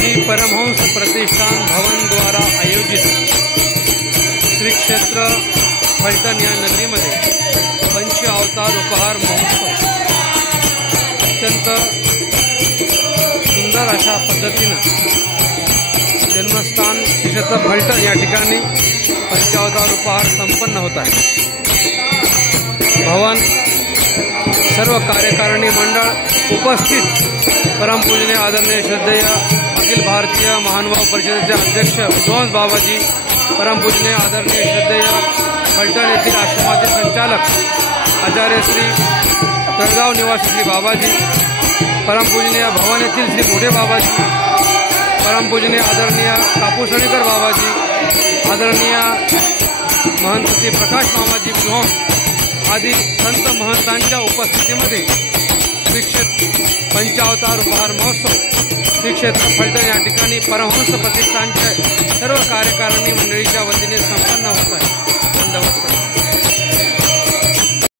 श्री परमहंस प्रतिष्ठान भवन द्वारा आयोजित श्री क्षेत्र फलटण या नगरीमध्ये पंच अवतार उपहार महोत्सव अत्यंत सुंदर अशा पद्धतीनं जन्मस्थान श्री क्षेत्र फलटण या ठिकाणी पंचावतार उपहार संपन्न होत आहे। भवन सर्व कार्यकारिणी मंडळ उपस्थित परमपूजनीय आदरणीय श्रद्धेय अखिल भारतीय महानुभाव परिषदेचे अध्यक्ष विद्वांस बाबाजी, परमपूजनीय आदरणीय श्रद्धेय फलटण येथील आश्रमाचे संचालक आचार्य श्री तळगाव निवासी श्री बाबाजी, परमपूजनीय भवन येथील श्री मोठे बाबाजी, परमपूजनीय आदरणीय कापूसणीकर बाबाजी, आदरणीय महंत श्री प्रकाश मामाजी विद्वांस आदी संत महंतांच्या उपस्थितीमध्ये श्री क्षेत्र पंचावतार उपहार महोत्सव श्री क्षेत्र फलटण या ठिकाणी परमहंस प्रतिष्ठानच्या सर्व कार्यकारिणी मंडळीच्या वतीने संपन्न होत आहे।